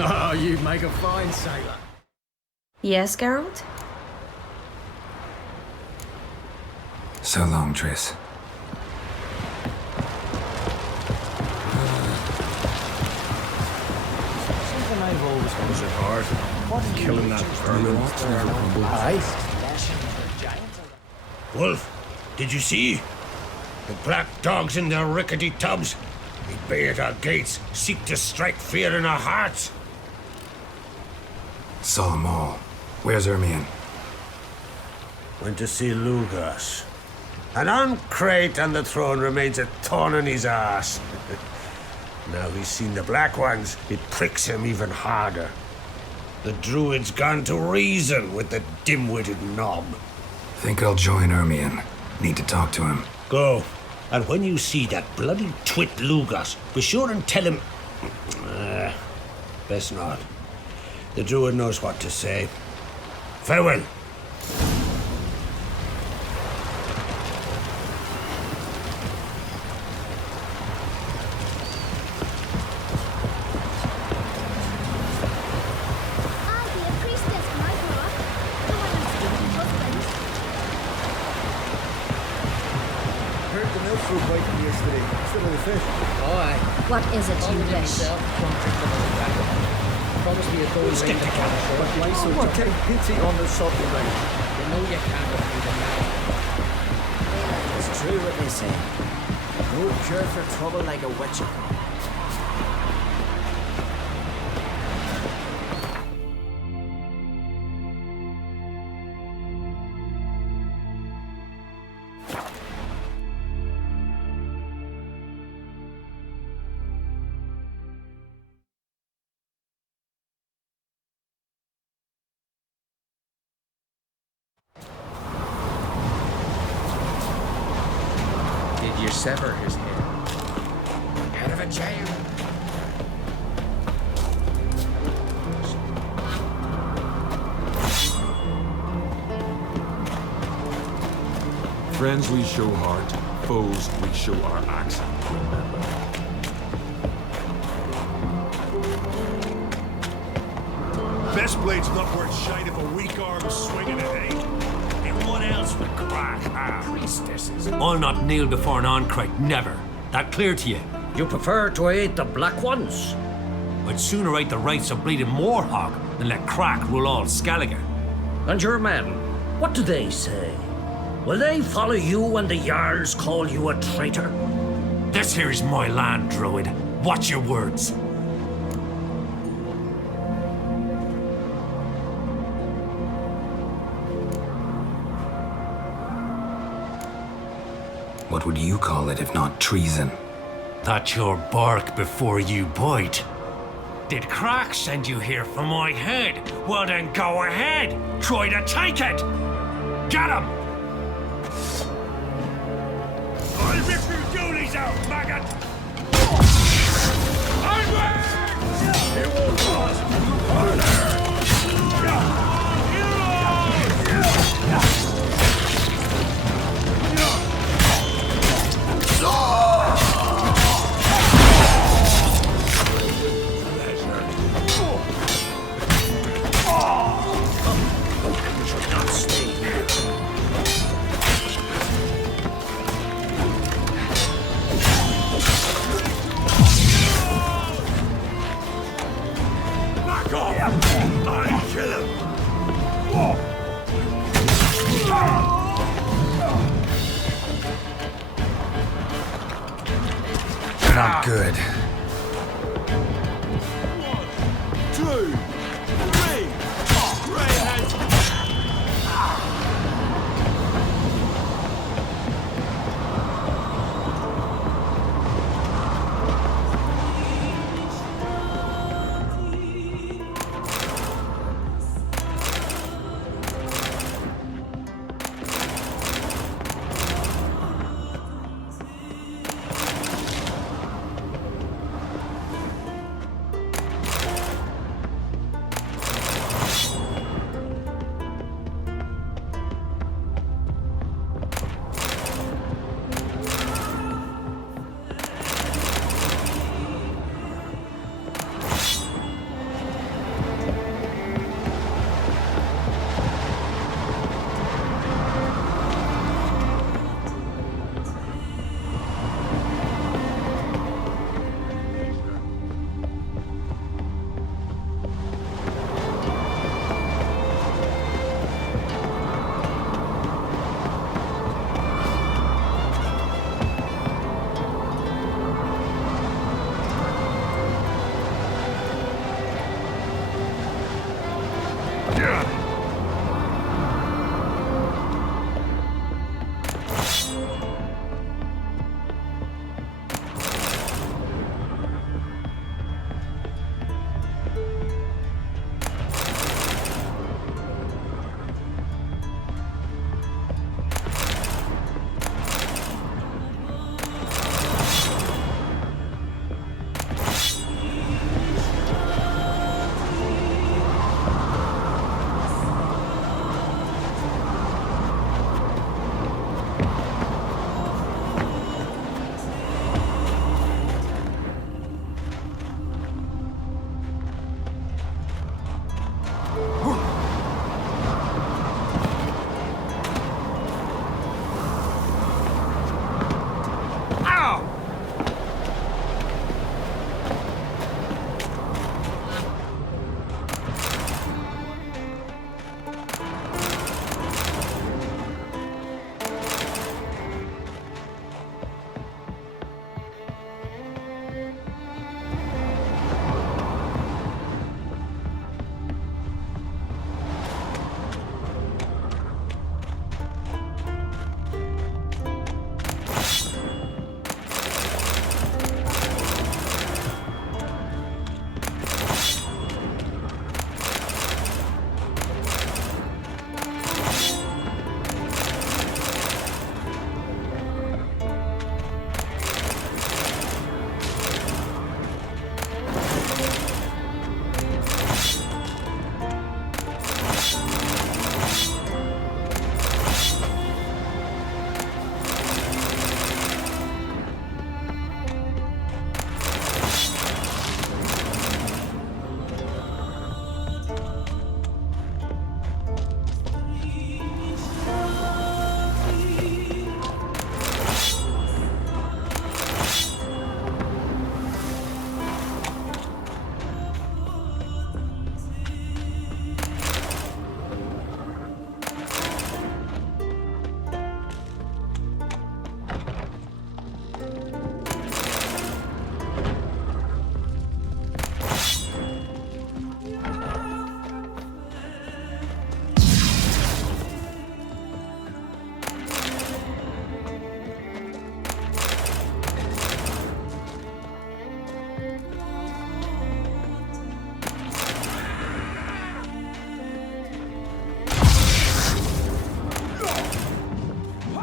Oh, you make a fine sailor. Yes, Geralt? So long, Triss. Something I've always wondered hard. Killing that vermin. Wolf, did you see? The black dogs in their rickety tubs. They bay at our gates, seek to strike fear in our hearts. Saw them all. Where's Ermion? Went to see Lugas. An uncrate on the throne remains a thorn in his ass. Now he's seen the Black Ones, it pricks him even harder. The druid's gone to reason with the dim-witted knob. Think I'll join Ermion. Need to talk to him. Go. And when you see that bloody twit Lugas, be sure and tell him... best not. The druid knows what to say. Farewell. What is it you wish? Promise me a gold ring to What take pity on the soppy ring? You know you can't refuse a man. It's true what they say. No cure for trouble like a witch. Did you sever his head? Out of a jail. Friends we show heart, foes we show our axe. Remember. Best blade's not worth shite if a weak arm's swinging it, eh? And what else would crack our priestesses? I'll not kneel before an Oncrite, never. That clear to you? You prefer to aid the Black Ones? I'd sooner aid the rights of bleeding Moorhog than let Crack rule all Skellige. And your men, what do they say? Will they follow you when the Jarls call you a traitor? This here is my land, Druid. Watch your words. What would you call it if not treason? That's your bark before you bite. Did Crack send you here for my head? Well then go ahead. Try to take it. Get him! I'll rip your doolies out, maggot! Onward! It won't pause! Harder! Not good. 1, 2, 3! Ray has...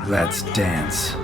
Let's dance.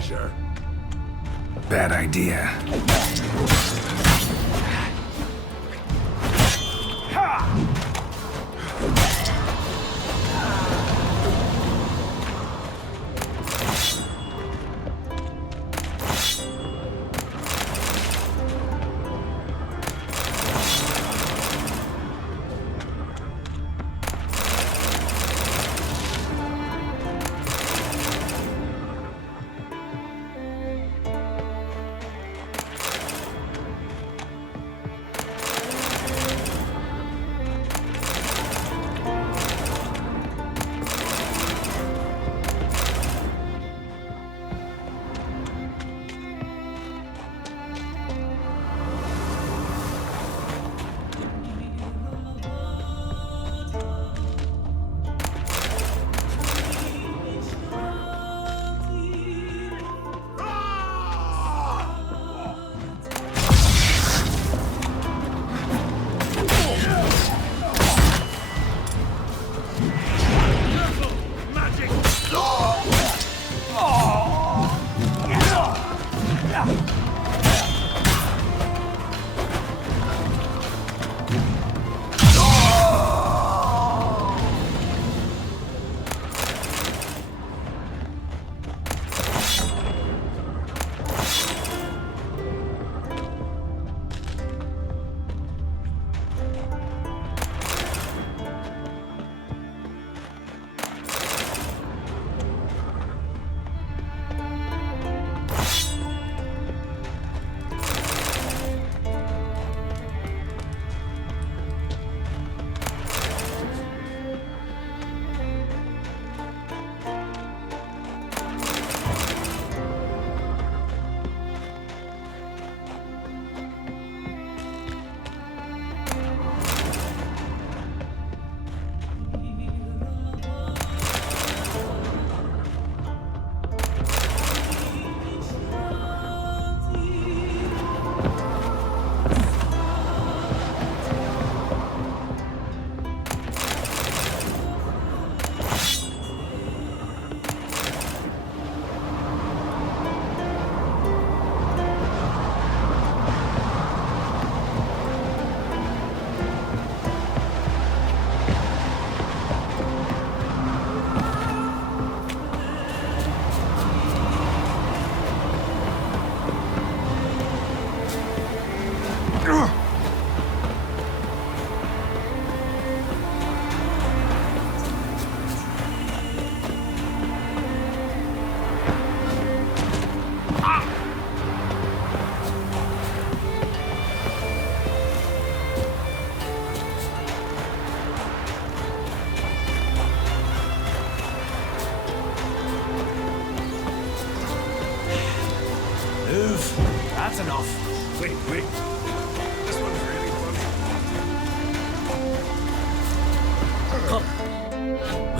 Pleasure. Bad idea.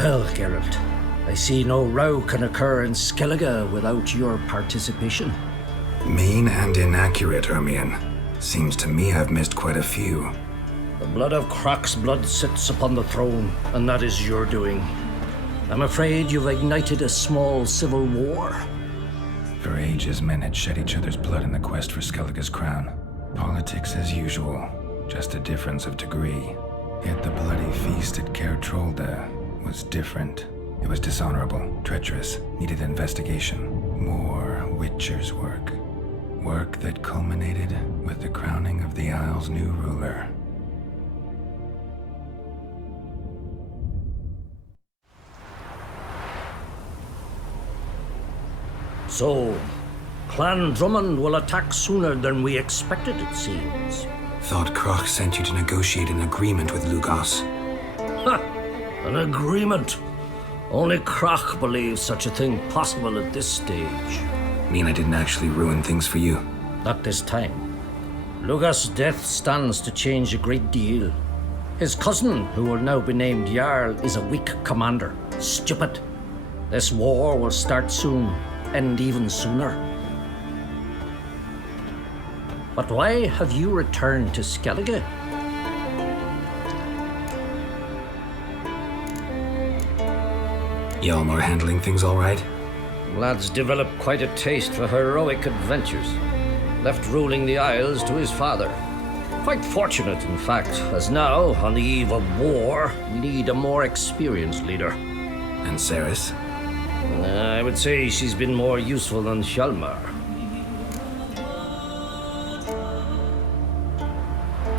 Well, Geralt, I see no row can occur in Skellige without your participation. Mean and inaccurate, Ermion. Seems to me I've missed quite a few. The blood of Croc's blood sits upon the throne, and that is your doing. I'm afraid you've ignited a small civil war. For ages, men had shed each other's blood in the quest for Skellige's crown. Politics as usual, just a difference of degree. Yet the bloody feast at Caer Trolda was different. It was dishonorable, treacherous, needed investigation. More Witcher's work. Work that culminated with the crowning of the Isle's new ruler. So, Clan Drummond will attack sooner than we expected, it seems. Thought Croc sent you to negotiate an agreement with Lugos. Ha! An agreement? Only Croc believes such a thing possible at this stage. Mean I didn't actually ruin things for you? Not this time. Lugos' death stands to change a great deal. His cousin, who will now be named Jarl, is a weak commander. Stupid. This war will start soon, end even sooner. But why have you returned to Skellige? Y'all are handling things all right? Lad's developed quite a taste for heroic adventures. Left ruling the Isles to his father. Quite fortunate, in fact, as now, on the eve of war, we need a more experienced leader. And Ceres? I would say she's been more useful than Hjalmar.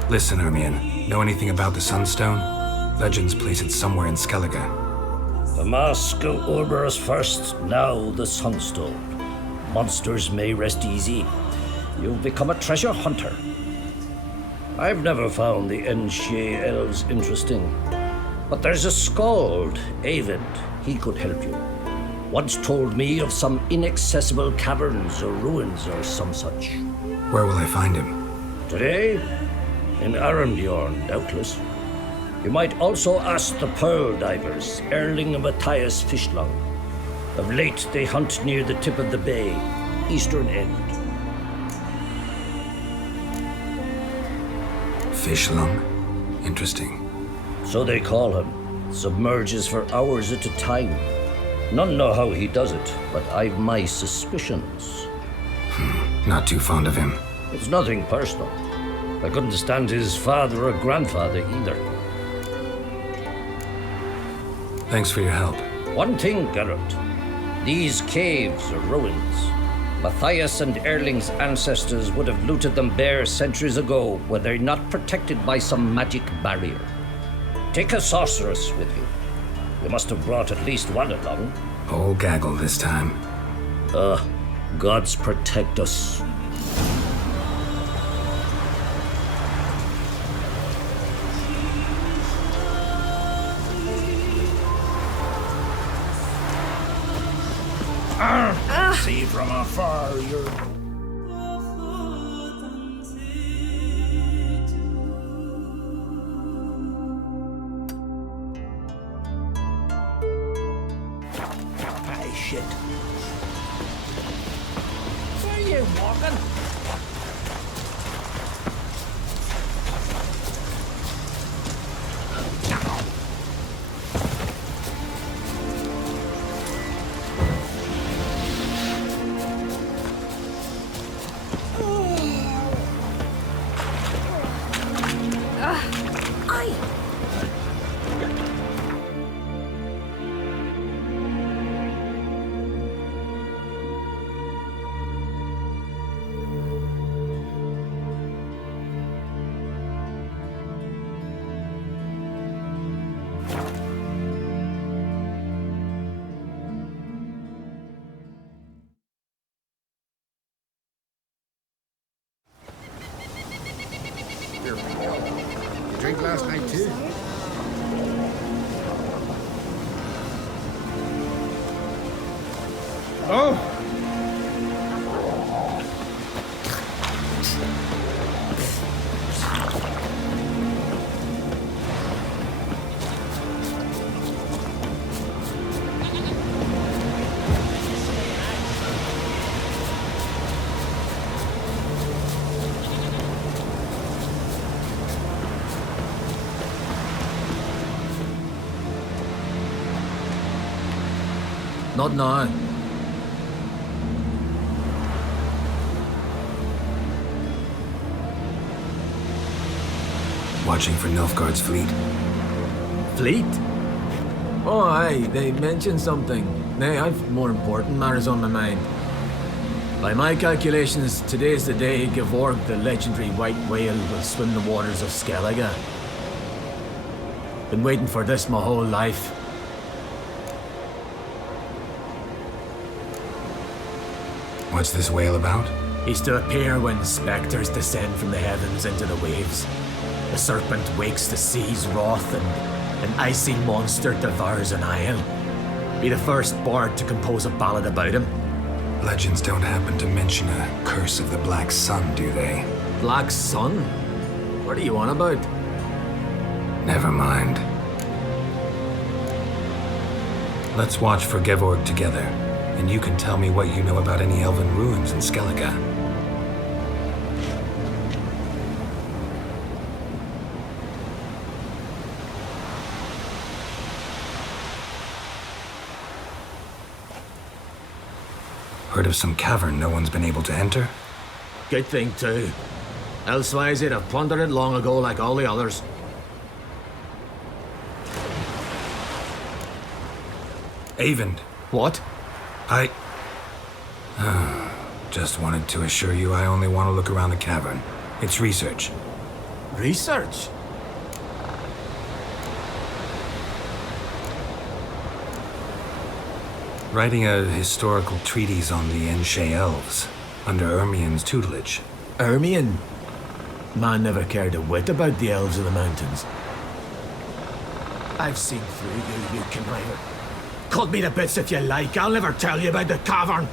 Listen, Ermion. Know anything about the Sunstone? Legends place it somewhere in Skellige. The mask of Urberus first, now the Sunstone. Monsters may rest easy. You've become a treasure hunter. I've never found the Enshe elves interesting. But there's a skald, Avid. He could help you. Once told me of some inaccessible caverns or ruins or some such. Where will I find him? Today? In Arendjorn, doubtless. You might also ask the Pearl Divers, Erling and Matthias Fishlung. Of late, they hunt near the tip of the bay, eastern end. Fishlung? Interesting. So they call him. Submerges for hours at a time. None know how he does it, but I've my suspicions. Not too fond of him. It's nothing personal. I couldn't stand his father or grandfather either. Thanks for your help. One thing, Geralt. These caves are ruins. Matthias and Erling's ancestors would have looted them bare centuries ago were they not protected by some magic barrier. Take a sorceress with you. You must have brought at least one along. Whole gaggle this time. Gods protect us. See from afar, you're... Hey, shit. Where are you walking? You drink last night too? Oh! Not now. Watching for Nilfgaard's fleet. Fleet? Oh, aye, they mentioned something. Nay, I've more important matters on my mind. By my calculations, today's the day Gevorg, the legendary white whale, will swim the waters of Skellige. Been waiting for this my whole life. What's this whale about? He's to appear when spectres descend from the heavens into the waves. The serpent wakes the sea's wrath and an icy monster devours an isle. Be the first bard to compose a ballad about him. Legends don't happen to mention a curse of the Black Sun, do they? Black Sun? What are you on about? Never mind. Let's watch for Gevorg together, and you can tell me what you know about any elven ruins in Skellige. Heard of some cavern no one's been able to enter? Good thing too. Elsewise they'd have plundered it long ago like all the others. Avend. What? I... just wanted to assure you I only want to look around the cavern. It's research. Research? Writing a historical treatise on the Enshe elves, under Ermien's tutelage. Ermien? Man never cared a whit about the elves of the mountains. I've seen through you, you conniver. Cut me to bits if you like, I'll never tell you about the cavern.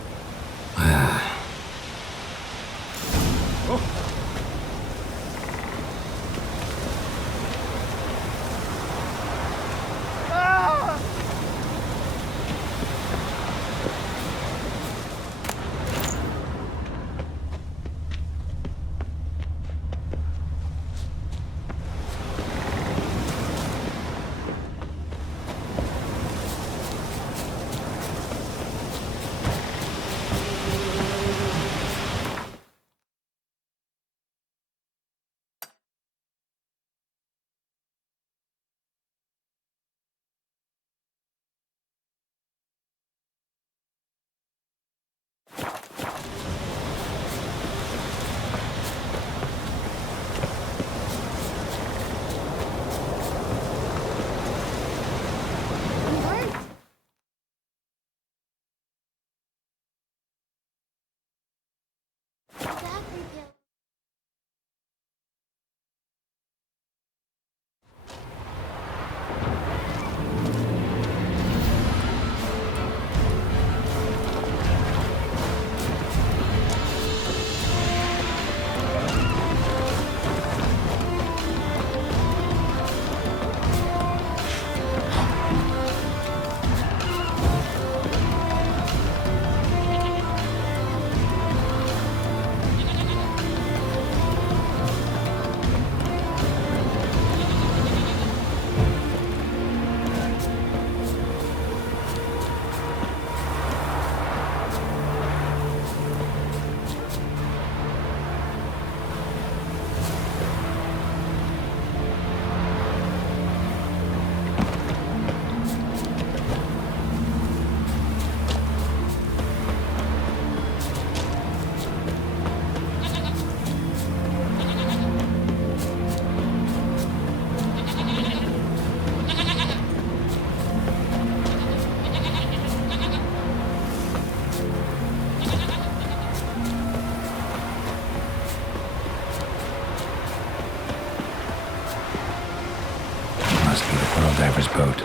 Diver's boat.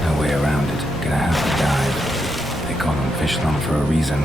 No way around it. Gonna have to dive. They call them fish lung for a reason.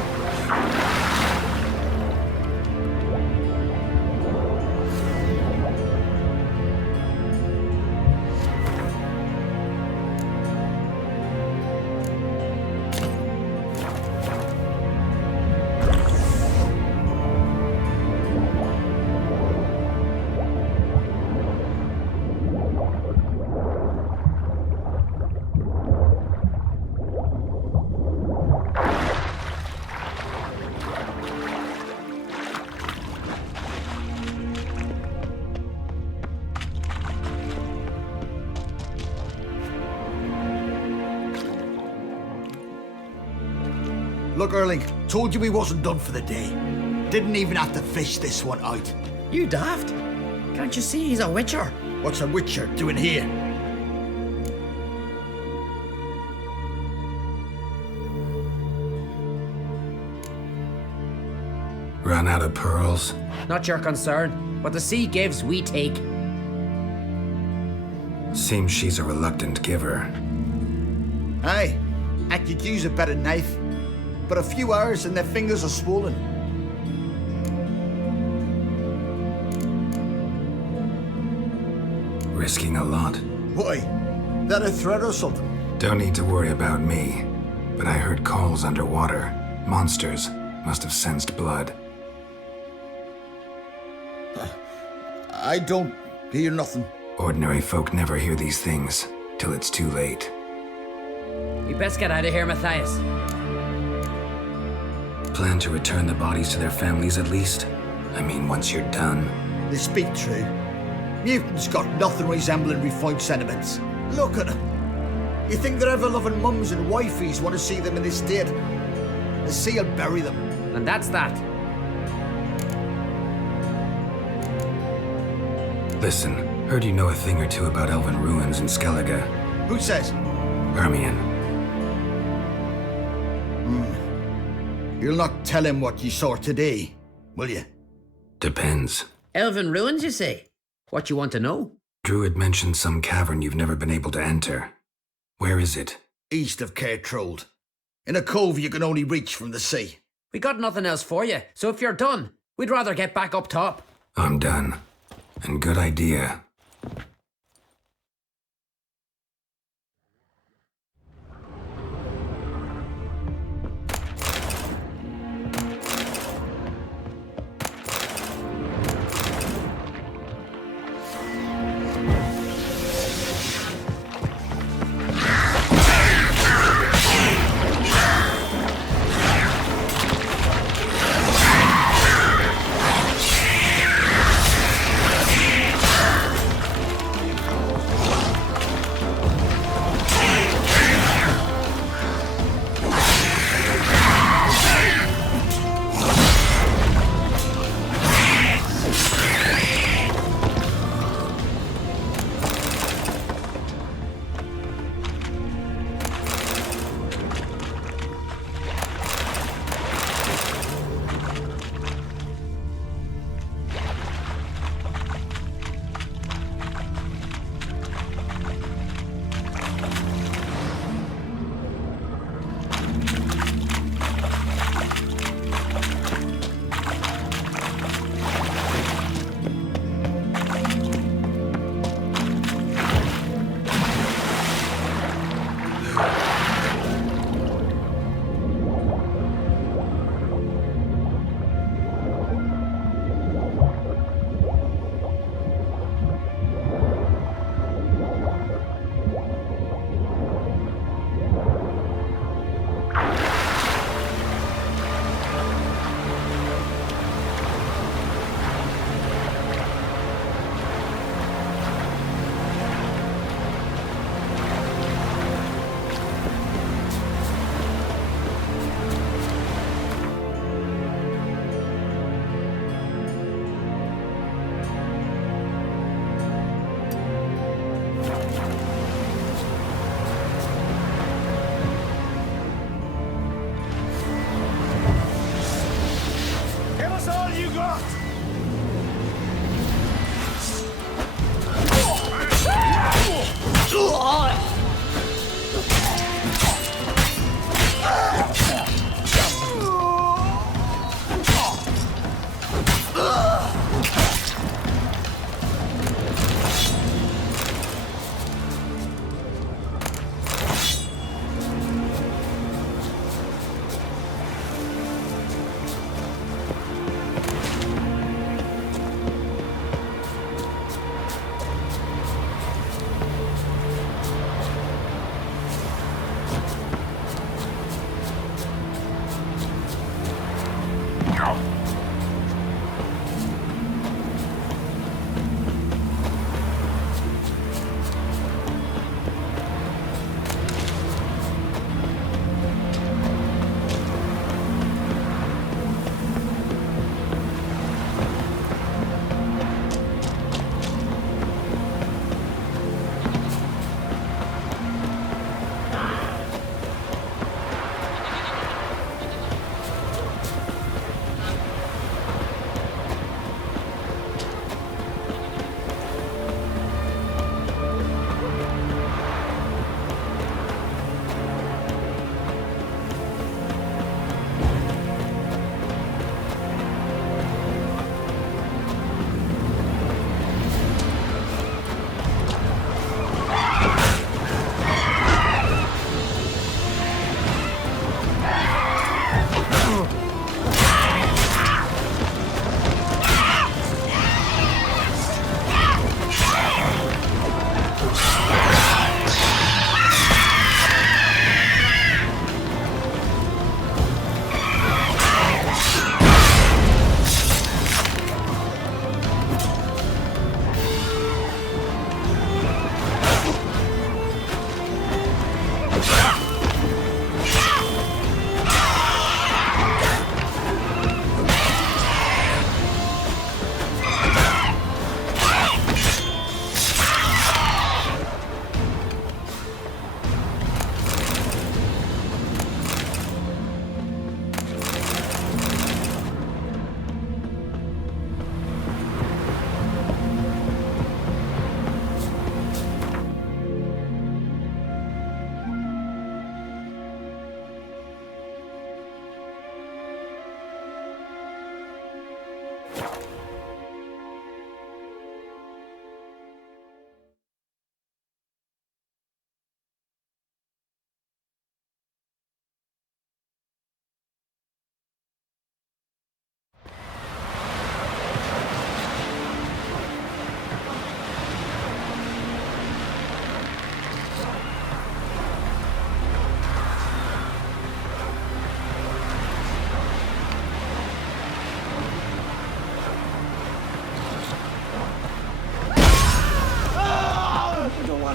Look, Erling, told you we wasn't done for the day. Didn't even have to fish this one out. You daft? Can't you see he's a witcher? What's a witcher doing here? Run out of pearls? Not your concern. What the sea gives, we take. Seems she's a reluctant giver. Aye, I could use a better knife. But a few hours and their fingers are swollen. Risking a lot. Why? That a threat or something? Don't need to worry about me. But I heard calls underwater. Monsters must have sensed blood. I don't hear nothing. Ordinary folk never hear these things till it's too late. We best get out of here, Matthias. Plan to return the bodies to their families at least? I mean, once you're done. They speak true. Mutants got nothing resembling refined sentiments. Look at them. You think their ever-loving mums and wifeys want to see them in this state? The sea will bury them. And that's that. Listen, heard you know a thing or two about elven ruins in Skellige. Who says? Hermione. You'll not tell him what you saw today, will you? Depends. Elven ruins, you say? What you want to know? Druid mentioned some cavern you've never been able to enter. Where is it? East of Cairtrold. In a cove you can only reach from the sea. We got nothing else for you, so if you're done, we'd rather get back up top. I'm done. And good idea.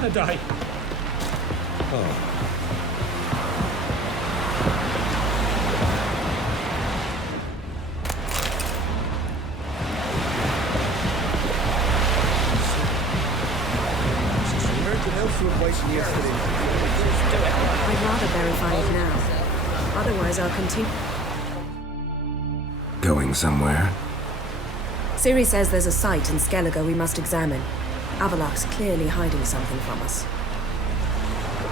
gonna die. I'd rather verify it now. Otherwise, I'll continue. Going somewhere? Siri says there's a site in Skellige we must examine. Avalok's clearly hiding something from us.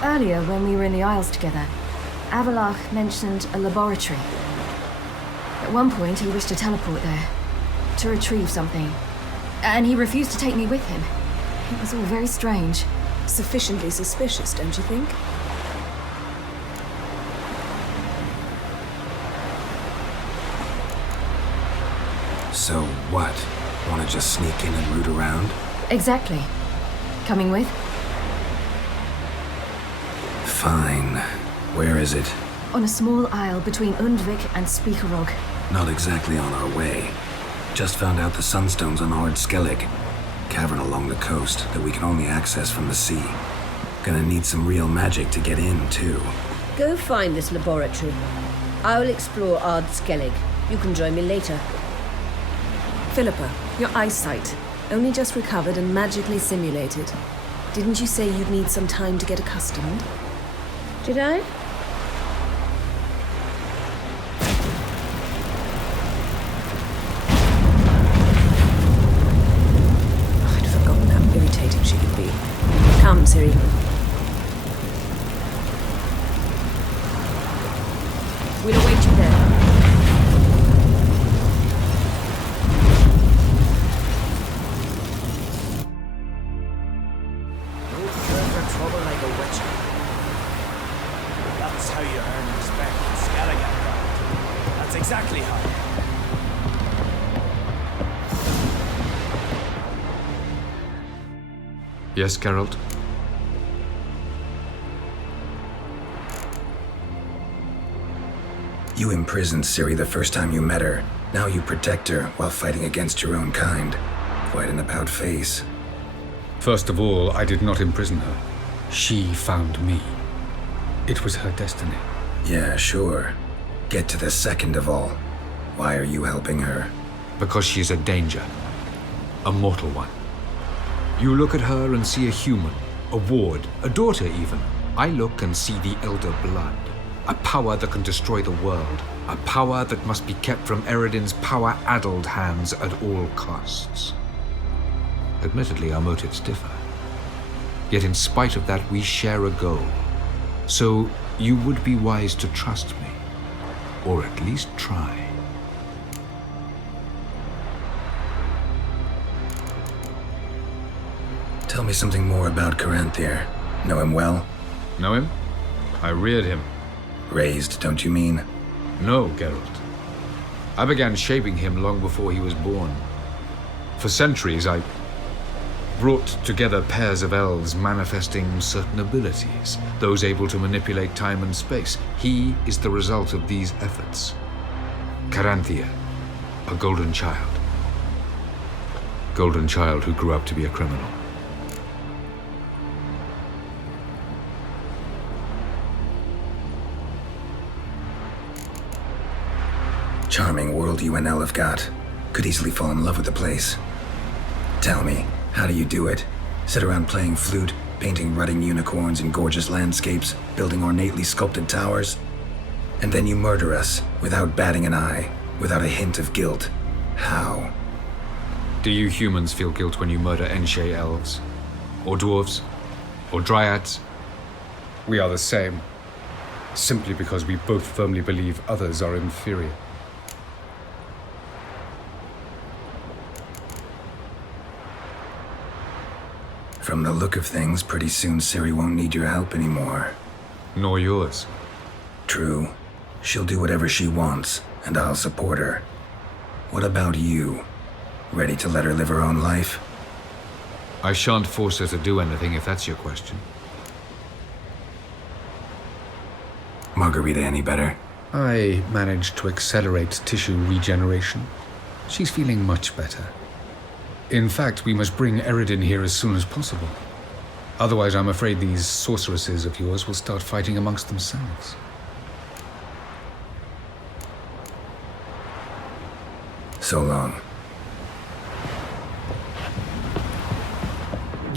Earlier, when we were in the Isles together, Avalok mentioned a laboratory. At one point, he wished to teleport there, to retrieve something. And he refused to take me with him. It was all very strange. Sufficiently suspicious, don't you think? So what? Want to just sneak in and root around? Exactly. Coming with? Fine. Where is it? On a small isle between Undvik and Spikerog. Not exactly on our way. Just found out the sunstones on Ard Skellig. Cavern along the coast that we can only access from the sea. Gonna need some real magic to get in, too. Go find this laboratory. I'll explore Ard Skellig. You can join me later. Philippa, your eyesight. Only just recovered and magically simulated. Didn't you say you'd need some time to get accustomed? Did I? I'd forgotten how irritating she could be. Come, Siri. We'll await you there. Exactly how. Yes, Geralt? You imprisoned Ciri the first time you met her. Now you protect her while fighting against your own kind. Quite an about-face. First of all, I did not imprison her. She found me. It was her destiny. Yeah, sure. Get to the second of all. Why are you helping her? Because she is a danger. A mortal one. You look at her and see a human, a ward, a daughter even. I look and see the Elder Blood. A power that can destroy the world. A power that must be kept from Eredin's power-addled hands at all costs. Admittedly, our motives differ. Yet in spite of that, we share a goal. So you would be wise to trust me. Or at least try. Tell me something more about Caranthir. Know him well? Know him? I reared him. Raised, don't you mean? No, Geralt. I began shaping him long before he was born. For centuries, I brought together pairs of elves manifesting certain abilities, those able to manipulate time and space. He is the result of these efforts. Caranthir, a golden child. Golden child who grew up to be a criminal. Charming world you and El have got. Could easily fall in love with the place. Tell me, how do you do it? Sit around playing flute, painting rutting unicorns in gorgeous landscapes, building ornately sculpted towers? And then you murder us, without batting an eye, without a hint of guilt. How? Do you humans feel guilt when you murder Enshe elves? Or dwarves? Or dryads? We are the same. Simply because we both firmly believe others are inferior. From the look of things, pretty soon Ciri won't need your help anymore. Nor yours. True. She'll do whatever she wants, and I'll support her. What about you? Ready to let her live her own life? I shan't force her to do anything if that's your question. Margarita any better? I managed to accelerate tissue regeneration. She's feeling much better. In fact, we must bring Eredin here as soon as possible. Otherwise, I'm afraid these sorceresses of yours will start fighting amongst themselves. So long.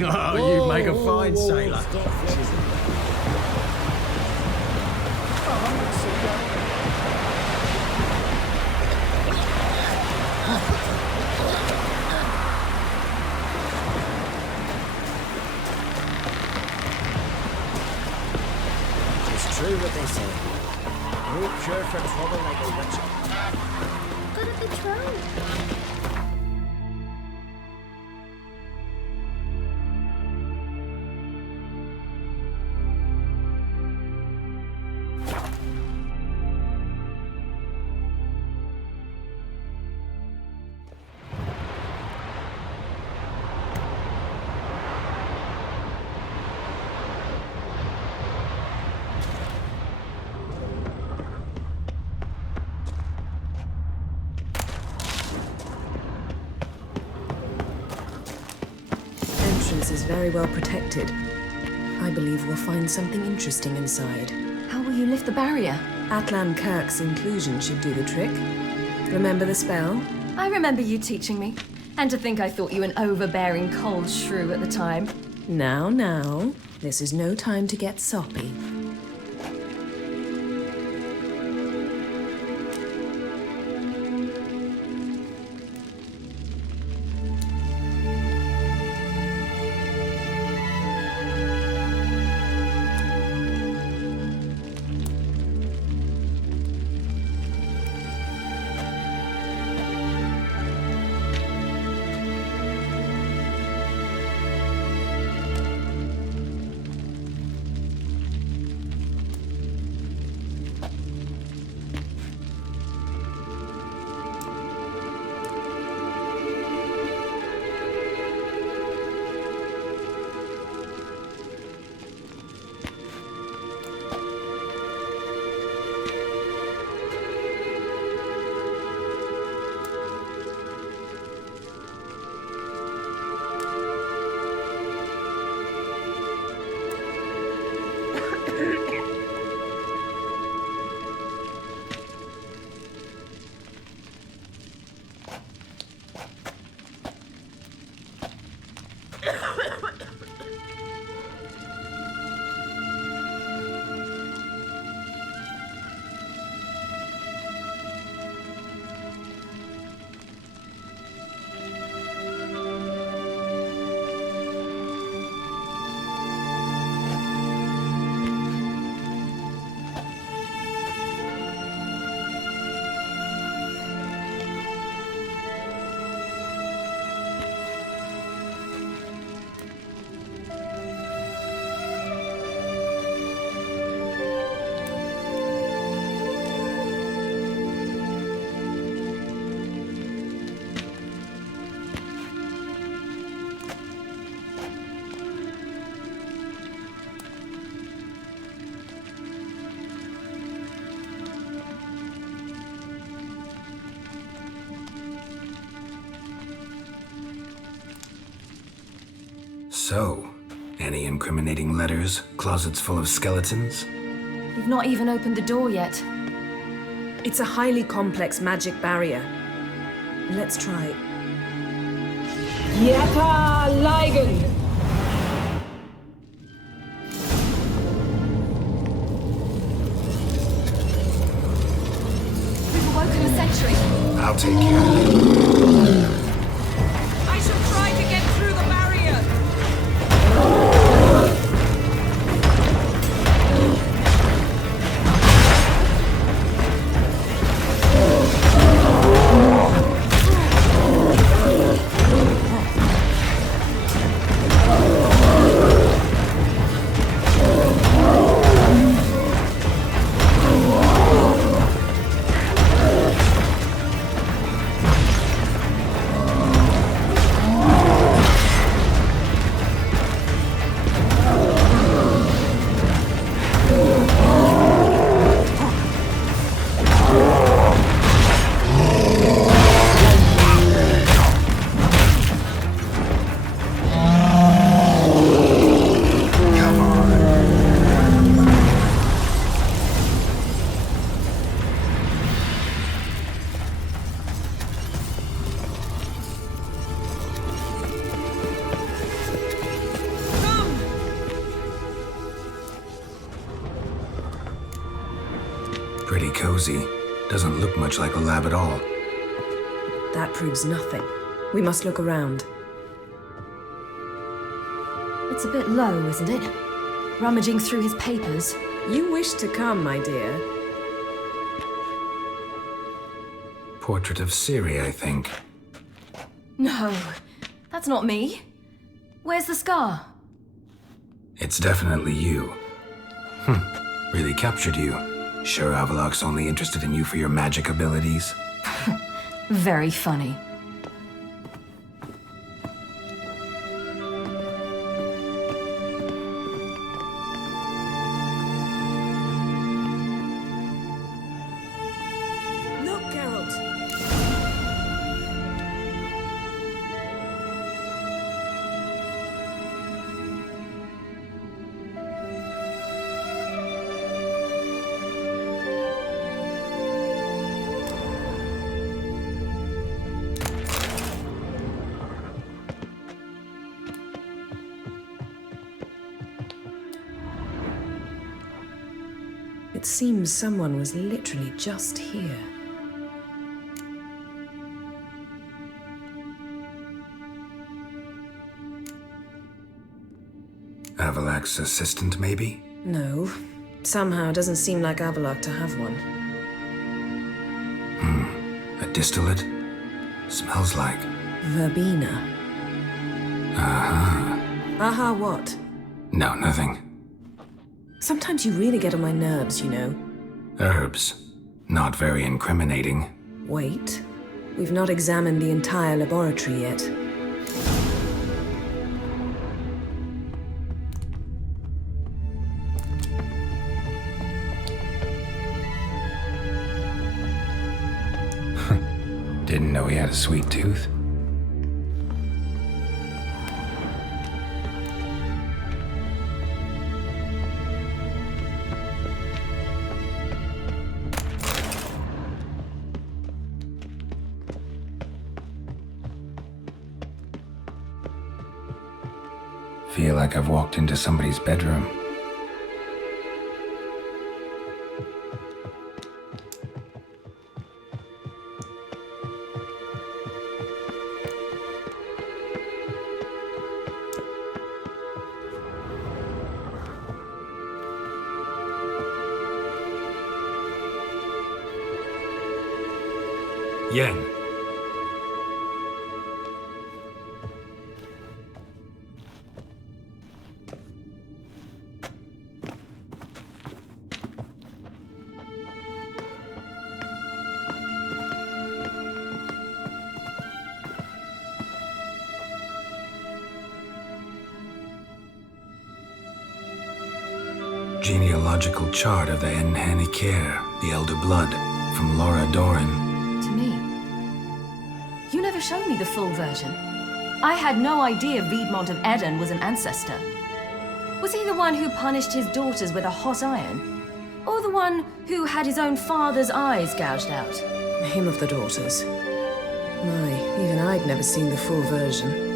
Oh, you make a fine sailor. It's true what they say. No cure for trouble like a witch. Could it be true? Is very well protected. I believe we'll find something interesting inside. How will you lift the barrier? Atlan Kirk's inclusion should do the trick. Remember the spell? I remember you teaching me. And to think I thought you an overbearing cold shrew at the time. Now. This is no time to get soppy. So, any incriminating letters? Closets full of skeletons? You've not even opened the door yet. It's a highly complex magic barrier. Let's try. Yata Ligen! We've awoken a sentry. I'll take care of it. I shall try to get through the barrier! Pretty cozy. Doesn't look much like a lab at all. That proves nothing. We must look around. It's a bit low, isn't it? Rummaging through his papers. You wish to come, my dear. Portrait of Siri, I think. No, that's not me. Where's the scar? It's definitely you. Really captured you. Sure Avaloch's only interested in you for your magic abilities? Very funny. Look, Geralt. It seems someone was literally just here. Avaloch's assistant, maybe? No. Somehow it doesn't seem like Avaloch to have one. A distillate? Smells like... Verbena. Aha. Aha what? No, nothing. Sometimes you really get on my nerves, you know. Herbs. Not very incriminating. Wait. We've not examined the entire laboratory yet. Didn't know he had a sweet tooth. Feel like I've walked into somebody's bedroom. Yen. Genealogical chart of the Enhanikir, the Elder Blood, from Laura Doran. To me. You never showed me the full version. I had no idea Viedmont of Eden was an ancestor. Was he the one who punished his daughters with a hot iron? Or the one who had his own father's eyes gouged out? Him of the daughters. My, even I'd never seen the full version.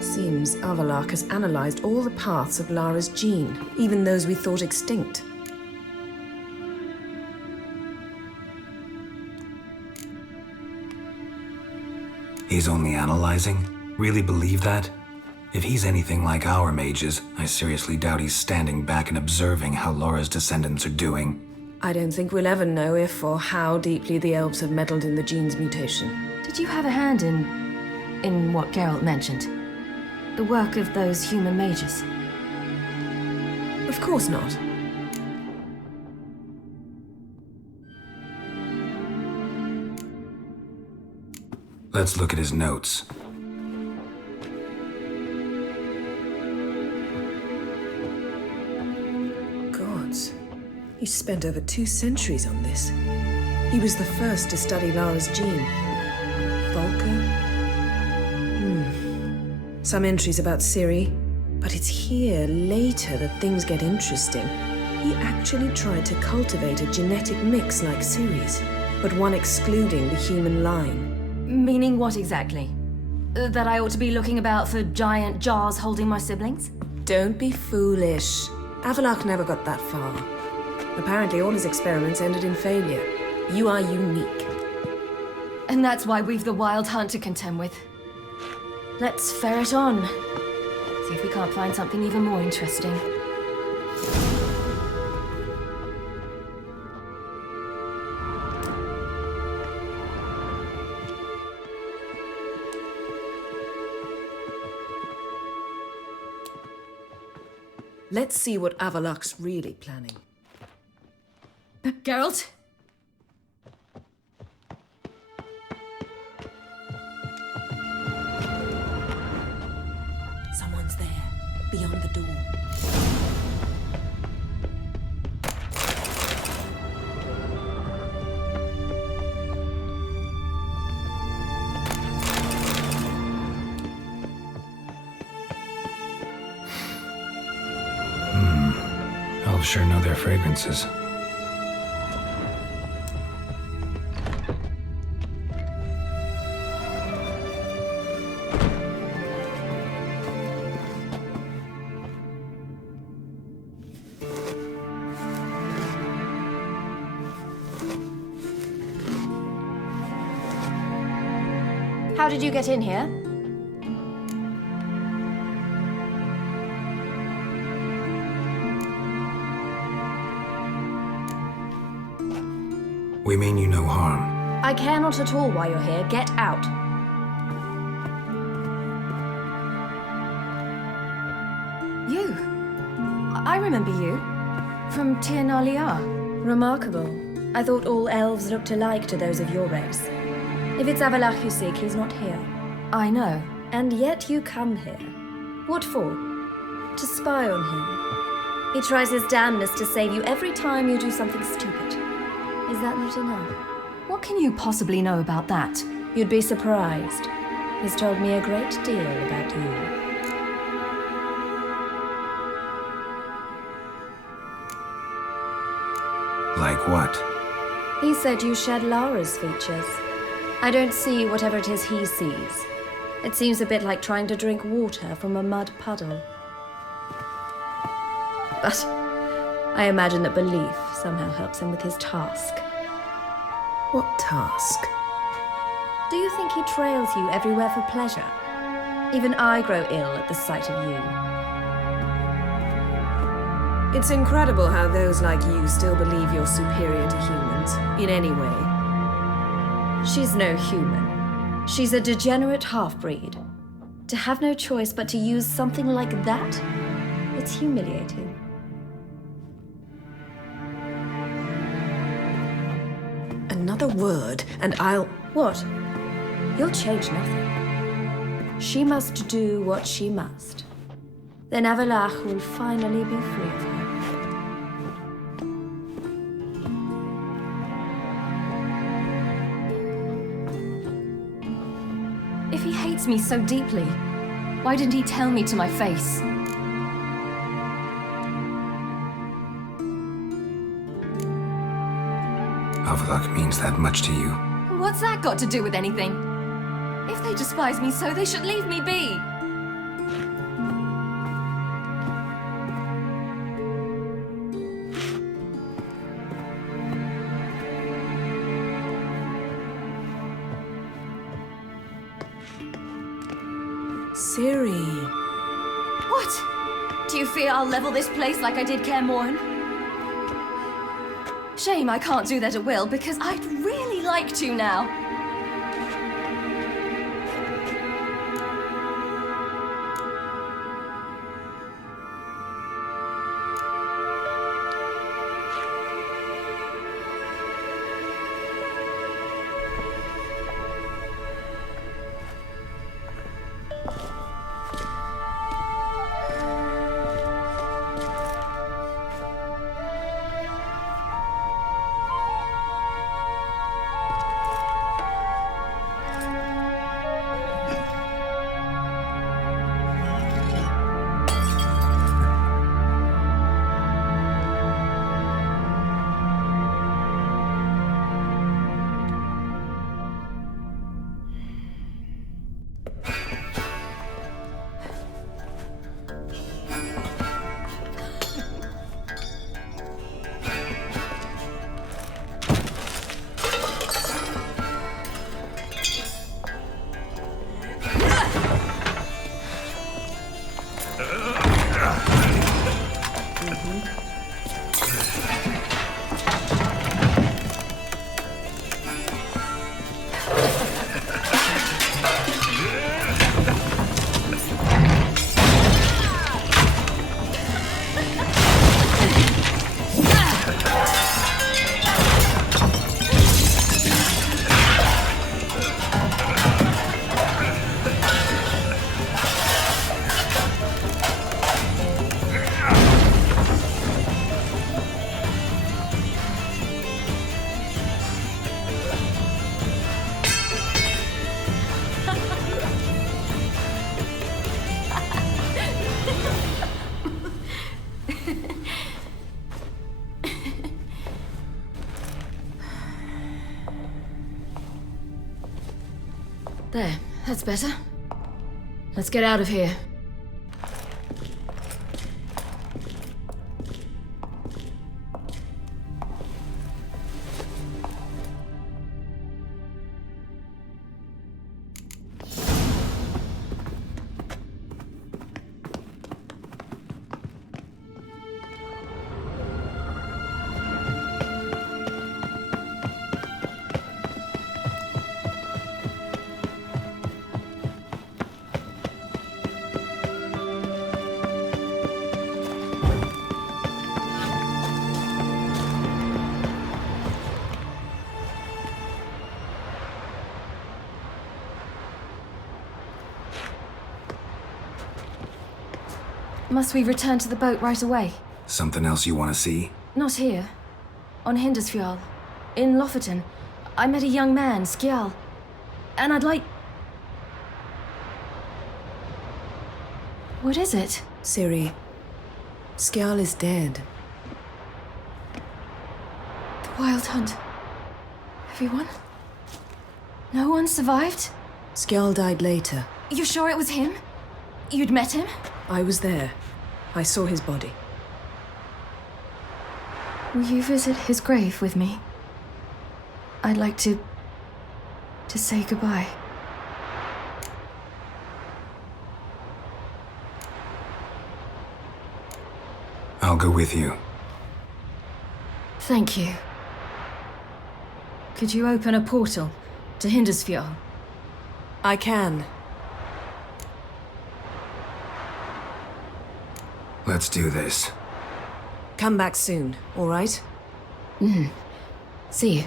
Seems Avaloch has analyzed all the paths of Lara's gene, even those we thought extinct. He's only analyzing? Really believe that? If he's anything like our mages, I seriously doubt he's standing back and observing how Laura's descendants are doing. I don't think we'll ever know if or how deeply the elves have meddled in the gene's mutation. Did you have a hand in what Geralt mentioned? The work of those human mages? Of course not. Let's look at his notes. Gods. He spent over 2 centuries on this. He was the first to study Lara's gene. Volker? Some entries about Ciri, but it's here, later, that things get interesting. He actually tried to cultivate a genetic mix like Ciri's, but one excluding the human line. Meaning what exactly? That I ought to be looking about for giant jars holding my siblings? Don't be foolish. Avaloch never got that far. Apparently all his experiments ended in failure. You are unique. And that's why we've the Wild Hunt to contend with. Let's ferret on. See if we can't find something even more interesting. Let's see what Avalok's really planning. Geralt? Someone's there, beyond the door. Elves sure know their fragrances. How did you get in here? We mean you no harm. I care not at all why you're here. Get out. You. I remember you. From Tir Nalia. Remarkable. I thought all elves looked alike to those of your race. If it's Avalach you seek, he's not here. I know. And yet you come here. What for? To spy on him. He tries his damnedest to save you every time you do something stupid. Is that not enough? What can you possibly know about that? You'd be surprised. He's told me a great deal about you. Like what? He said you shared Lara's features. I don't see whatever it is he sees. It seems a bit like trying to drink water from a mud puddle. But I imagine that belief somehow helps him with his task. What task? Do you think he trails you everywhere for pleasure? Even I grow ill at the sight of you. It's incredible how those like you still believe you're superior to humans, in any way. She's no human. She's a degenerate half-breed. To have no choice but to use something like that? It's humiliating. Another word, and I'll... What? You'll change nothing. She must do what she must. Then Avalach will finally be free of her. If he hates me so deeply, why didn't he tell me to my face? Avalok means that much to you? What's that got to do with anything? If they despise me so, they should leave me be. Ciri. What? Do you fear I'll level this place like I did Kaer Morhen? Shame I can't do that at will, because I'd really like to now. There, that's better. Let's get out of here. Must we return to the boat right away? Something else you want to see? Not here. On Hindersfjall. In Lofoten. I met a young man, Skjal. And I'd like... What is it? Ciri. Skjal is dead. The Wild Hunt. Everyone? No one survived? Skjal died later. You sure it was him? You'd met him? I was there. I saw his body. Will you visit his grave with me? I'd like to say goodbye. I'll go with you. Thank you. Could you open a portal to Hindersfjall? I can. Let's do this. Come back soon, all right? See you.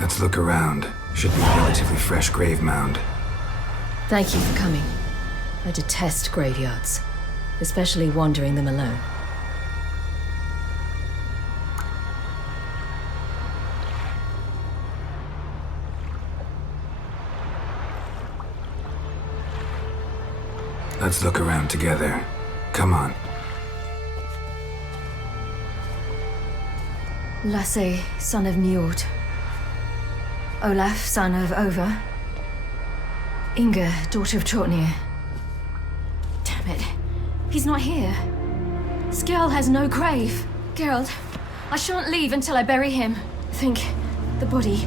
Let's look around. Should be a relatively fresh grave mound. Thank you for coming. I detest graveyards, especially wandering them alone. Let's look around together. Come on. Lasse, son of Njord. Olaf, son of Over. Inga, daughter of Trotnir. Damn it. He's not here. Skjal has no grave. Geralt, I shan't leave until I bury him. Think, the body.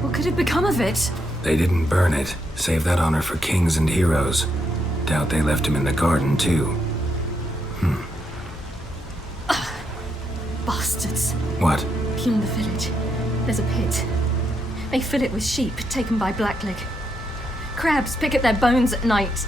What could have become of it? They didn't burn it. Save that honor for kings and heroes. Doubt they left him in the garden, too. Bastards. What? Beyond the village, there's a pit. They fill it with sheep taken by Blackleg. Crabs pick at their bones at night.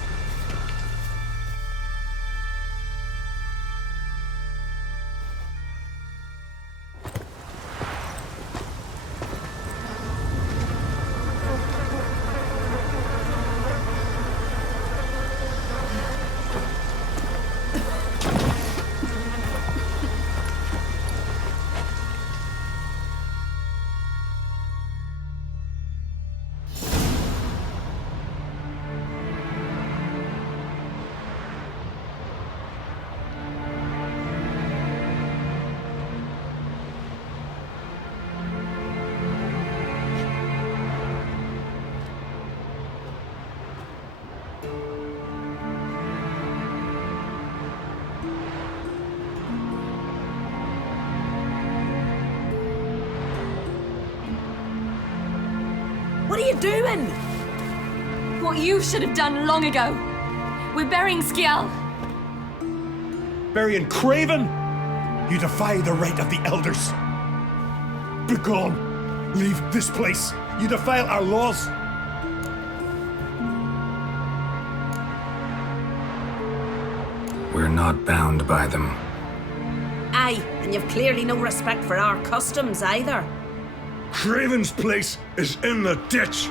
What are you doing? What you should have done long ago. We're burying Skjal. Burying Craven? You defy the right of the elders. Begone. Leave this place. You defile our laws. We're not bound by them. Aye, and you've clearly no respect for our customs either. Craven's place is in the ditch.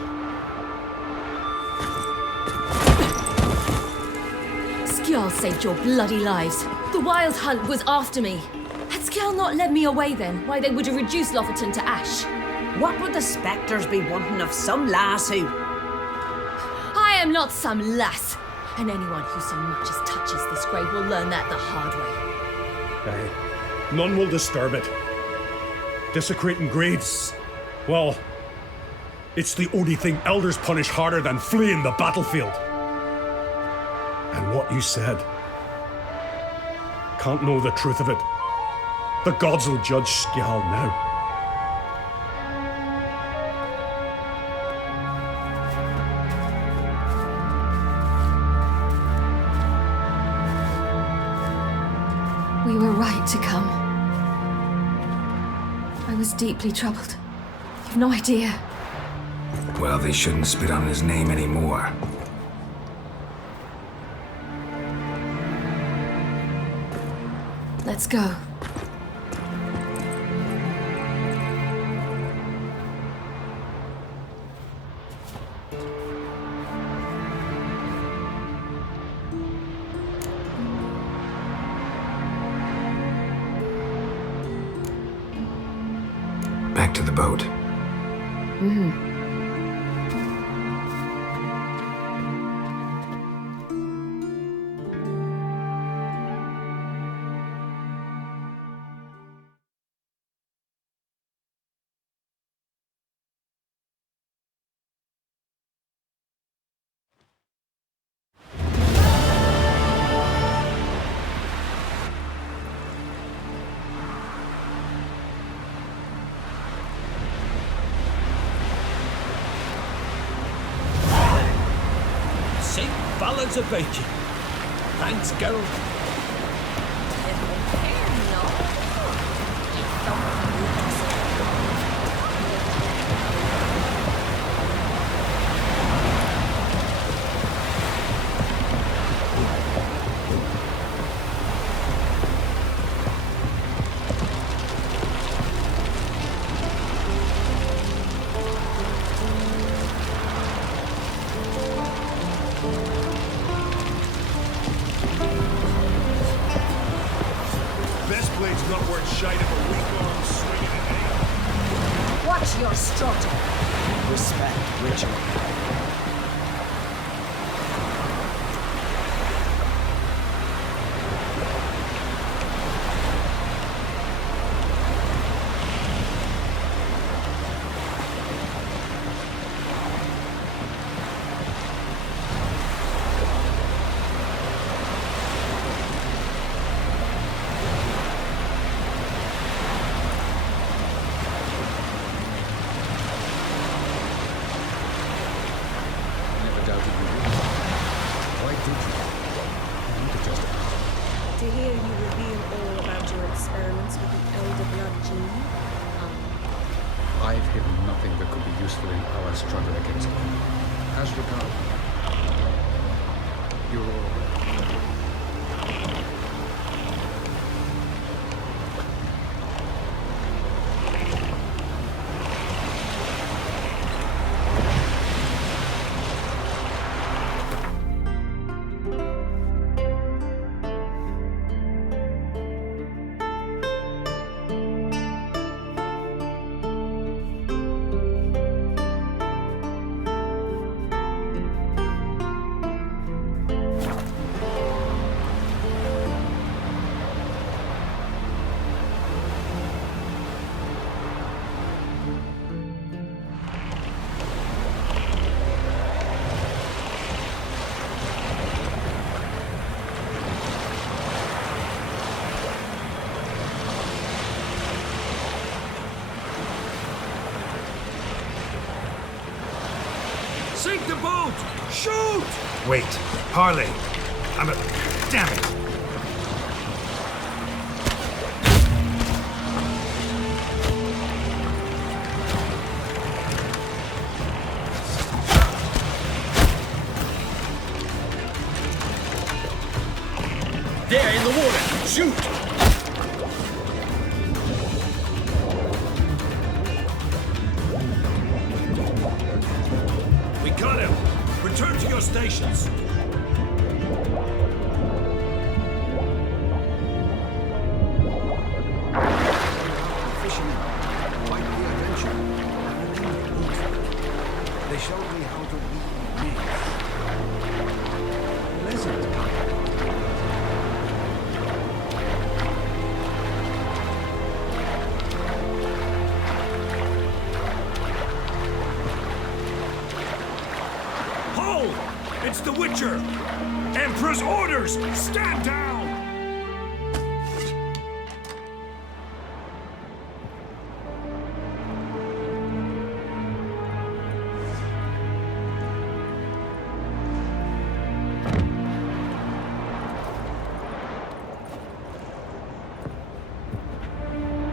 Skjal saved your bloody lives. The Wild Hunt was after me. Had Skjal not led me away then, why they would have reduced Lofoten to ash. What would the spectres be wanting of some lass who... I'm not some lass. And anyone who so much as touches this grave will learn that the hard way. Aye. None will disturb it. Desecrating graves, well, it's the only thing elders punish harder than fleeing the battlefield. And what you said, can't know the truth of it. The gods will judge Skjal now. We were right to come. I was deeply troubled. You've no idea. Well, they shouldn't spit on his name anymore. Let's go. Back to the boat. Mm-hmm. Ballads about you. Thanks, girl. Watch your strut. Respect, Richard. To hear you reveal all about your experiments with the elder blood gene. I've hidden nothing that could be useful in our struggle against them. As regards, you're all Sink the boat! Shoot! Wait, Harley. Damn it! There in the water! Shoot! We got him! Return to your stations! Fishermen, quite the adventure. They showed me how to be men. isn't kind. Hold! It's the Witcher! Emperor's orders! Stand down!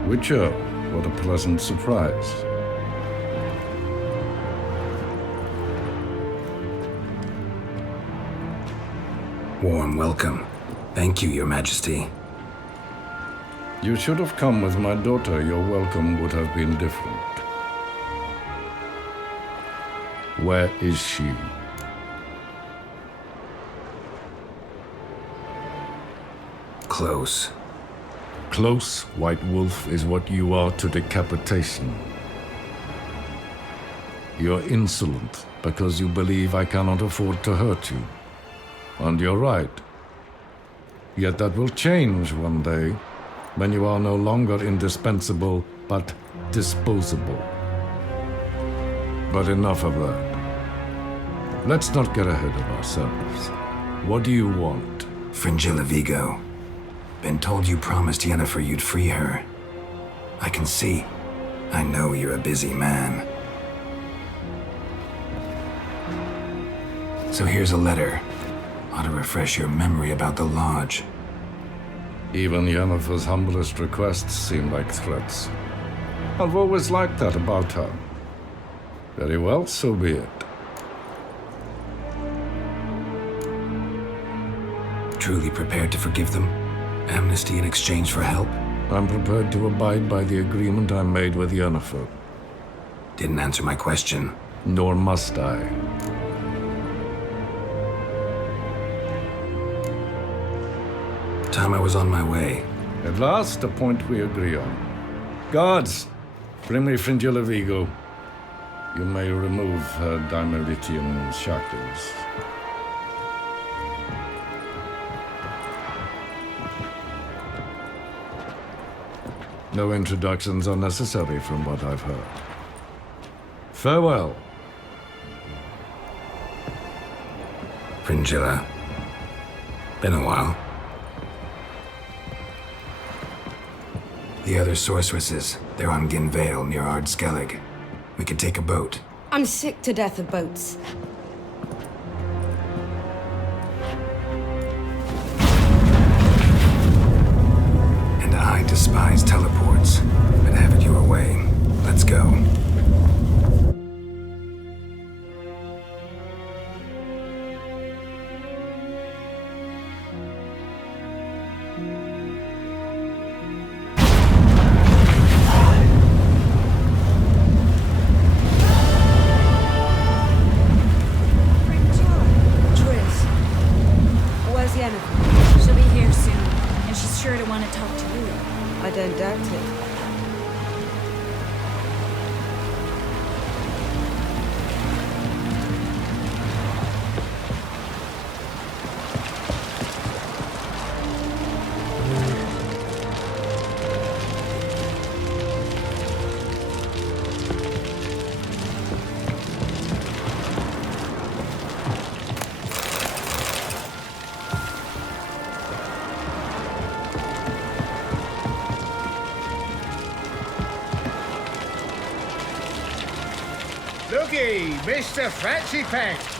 Witcher, what a pleasant surprise. Warm welcome. Thank you, Your Majesty. You should have come with my daughter. Your welcome would have been different. Where is she? Close. Close, White Wolf, is what you are to decapitation. You're insolent because you believe I cannot afford to hurt you. And you're right. Yet that will change one day, when you are no longer indispensable, but disposable. But enough of that. Let's not get ahead of ourselves. What do you want? Fringilla Vigo. Been told you promised Yennefer you'd free her. I can see. I know you're a busy man. So here's a letter. Ought to refresh your memory about the Lodge. Even Yennefer's humblest requests seem like threats. I've always liked that about her. Very well, so be it. Truly prepared to forgive them? Amnesty in exchange for help? I'm prepared to abide by the agreement I made with Yennefer. Didn't answer my question. Nor must I. Time I was on my way. At last, a point we agree on. Guards, bring me Fringilla Vigo. You may remove her Dimeritian shackles. No introductions are necessary from what I've heard. Farewell. Fringilla. Been a while. The other sorceresses, they're on Ginvale near Ardskellig. We could take a boat. I'm sick to death of boats. And I despise teleports, but have it your way. Let's go. She'll be here soon, and she's sure to want to talk to you. I don't doubt it. Looky, Mr. Fancy Pants.